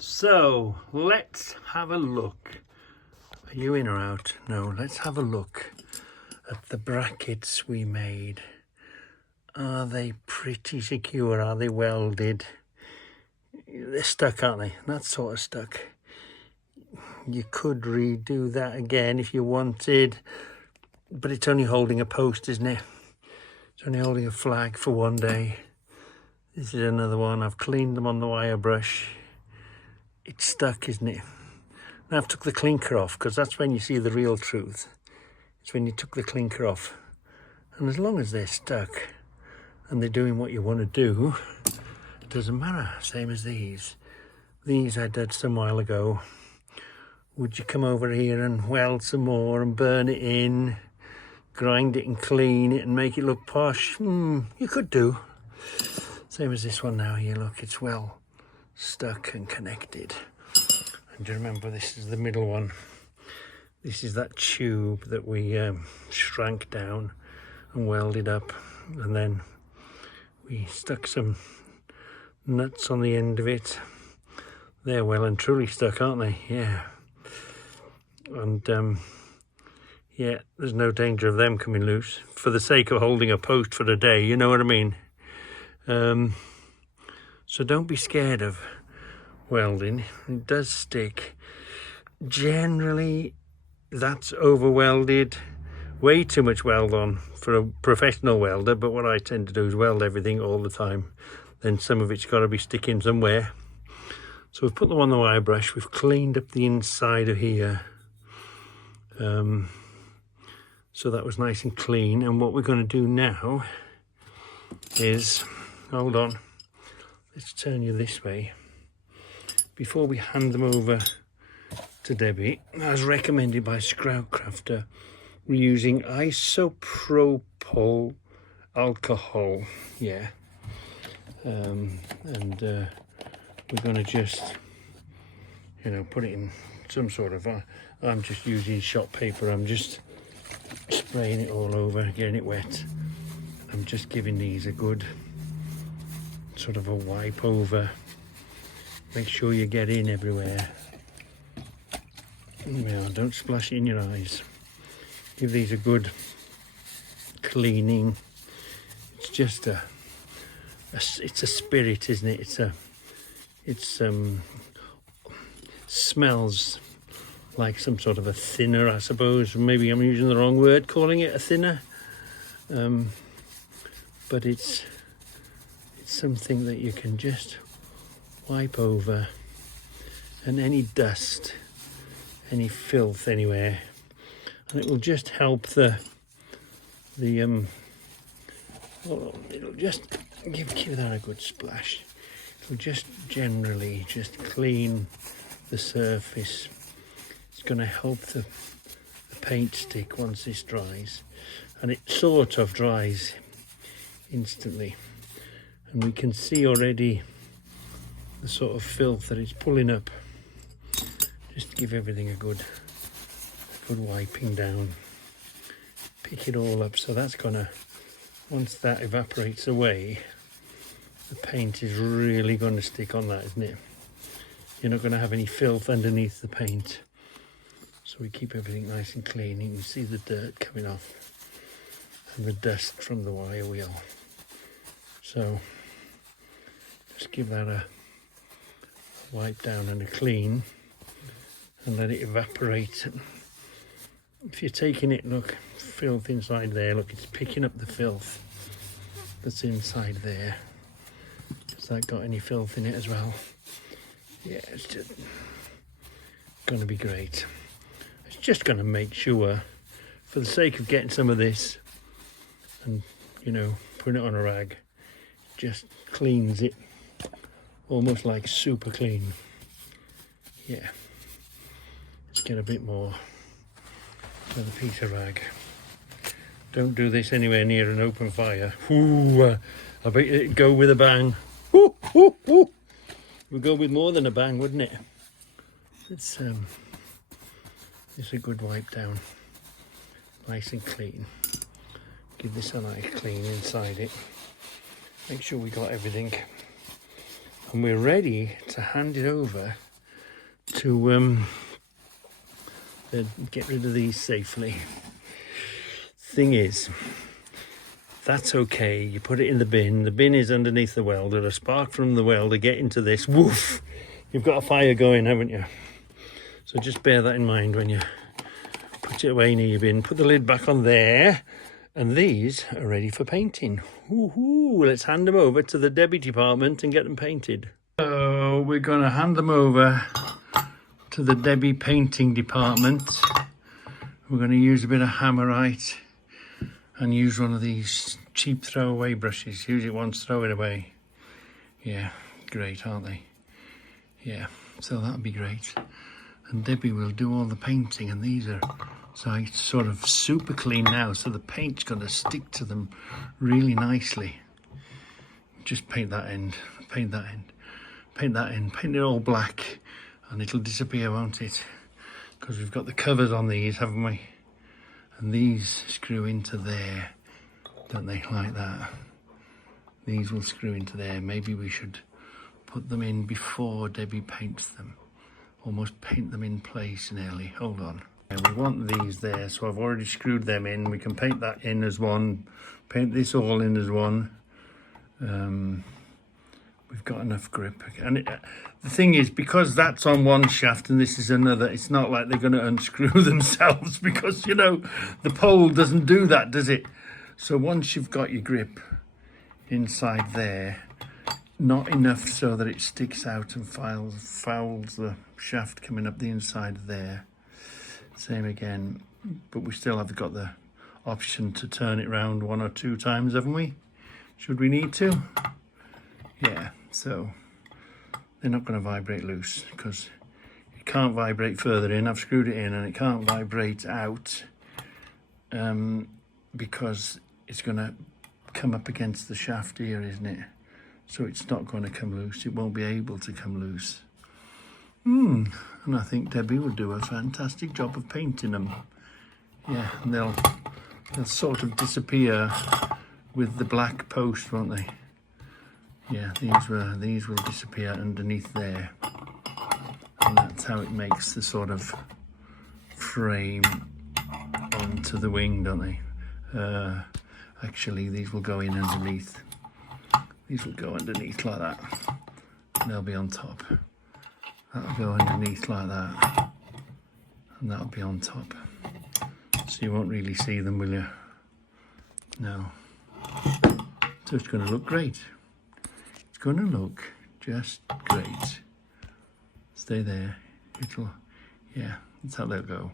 So let's have a look. Are you in or out? No, let's have a look at the brackets we made. Are they pretty secure? Are they welded? They're stuck, aren't they? That's sort of stuck. You could redo that again if you wanted, but it's only holding a post, isn't it? It's only holding a flag for one day. This is another one. I've cleaned them on the wire brush. It's stuck, isn't it? Now I've took the clinker off, because that's when you see the real truth. It's when you took the clinker off. And as long as they're stuck and they're doing what you want to do, it doesn't matter. Same as these. These I did some while ago. Would you come over here and weld some more and burn it in, grind it and clean it and make it look posh? You could do. Same as this one now here, look, it's well stuck and connected. And do you remember, this is the middle one. This is that tube that we shrank down and welded up, and then we stuck some nuts on the end of it. They're well and truly stuck, aren't they? Yeah. And yeah, there's no danger of them coming loose for the sake of holding a post for a day, you know what I mean? So don't be scared of welding. It does stick. Generally, that's over welded. Way too much weld on for a professional welder, but what I tend to do is weld everything all the time. Then some of it's got to be sticking somewhere. So we've put them on the wire brush. We've cleaned up the inside of here. So that was nice and clean. And what we're going to do now is, hold on, let's turn you this way. Before we hand them over to Debbie, as recommended by Scroutcrafter, we're using isopropyl alcohol, yeah. We're going to just, put it in some sort of, I'm just using shot paper. I'm just spraying it all over, getting it wet. I'm just giving these a good sort of a wipe over. Make sure you get in everywhere. Don't splash it in your eyes. Give these a good cleaning. It's just it's a spirit, isn't it? It's smells like some sort of a thinner, I suppose. Maybe I'm using the wrong word calling it a thinner. But it's something that you can just wipe over, and any dust, any filth anywhere, and it will just help it'll just give that a good splash. It'll just generally just clean the surface. It's going to help the paint stick once this dries, and it sort of dries instantly, and we can see already the sort of filth that it's pulling up. Just give everything a good wiping down, pick it all up. So that's gonna, once that evaporates away, the paint is really going to stick on that, isn't it? You're not going to have any filth underneath the paint. So we keep everything nice and clean. You can see the dirt coming off and the dust from the wire wheel. So just give that a wipe down and a clean, and let it evaporate. If you're taking it, look, filth inside there, look, it's picking up the filth that's inside there. Has that got any filth in it as well? Yeah, it's just going to be great. It's just going to make sure, for the sake of getting some of this and, putting it on a rag, just cleans it almost like super clean. Yeah, let's get a bit more with a piece of rag. Don't do this anywhere near an open fire. Ooh, I bet it'd go with a bang. Ooh, ooh, ooh. It would go with more than a bang, wouldn't it? It's a good wipe down, nice and clean. Give this a nice clean inside it. Make sure we got everything, and we're ready to hand it over to get rid of these safely. Thing is, that's okay. You put it in the bin. The bin is underneath the welder. A spark from the welder get into this. Woof! You've got a fire going, haven't you? So just bear that in mind when you put it away near your bin. Put the lid back on there. And these are ready for painting. Woohoo! Let's hand them over to the Debbie department and get them painted. So we're going to hand them over to the Debbie painting department. We're going to use a bit of Hammerite and use one of these cheap throwaway brushes. Use it once, throw it away. Yeah, great, aren't they? Yeah, so that'll be great. And Debbie will do all the painting, and these are sort of super clean now, so the paint's going to stick to them really nicely. Just paint that end, paint that end, paint that end, paint it all black, and it'll disappear, won't it? Because we've got the covers on these, haven't we? And these screw into there, don't they, like that? These will screw into there. Maybe we should put them in before Debbie paints them. Almost paint them in place nearly. Hold on. And we want these there, so I've already screwed them in. We can paint that in as one, paint this all in as one. We've got enough grip. And the thing is, because that's on one shaft and this is another, it's not like they're going to unscrew themselves, because, you know, the pole doesn't do that, does it? So once you've got your grip inside there, not enough so that it sticks out and fouls the shaft coming up the inside there. Same again, but we still have got the option to turn it round 1 or 2 times, haven't we? Should we need to? Yeah, so they're not going to vibrate loose, because it can't vibrate further in. I've screwed it in and it can't vibrate out because it's going to come up against the shaft here, isn't it? So it's not going to come loose. It won't be able to come loose. And I think Debbie will do a fantastic job of painting them. Yeah, and they'll sort of disappear with the black post, won't they? Yeah, these will disappear underneath there. And that's how it makes the sort of frame onto the wing, don't they? Actually, these will go in underneath. These will go underneath like that. And they'll be on top. That'll go underneath like that. And that'll be on top. So you won't really see them, will you? No. So it's going to look great. It's going to look just great. Stay there. Yeah, that's how they'll go.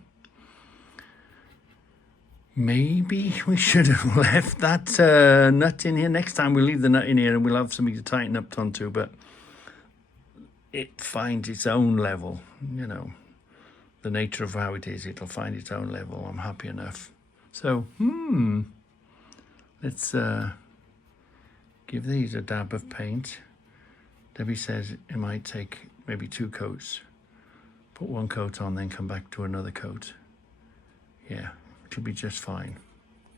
Maybe we should have left that nut in here. Next time we'll leave the nut in here and we'll have something to tighten up onto, but it finds its own level, you know. The nature of how it is, it'll find its own level. I'm happy enough. So, let's give these a dab of paint. Debbie says it might take maybe 2 coats. Put 1 coat on, then come back to another coat. Yeah, it'll be just fine.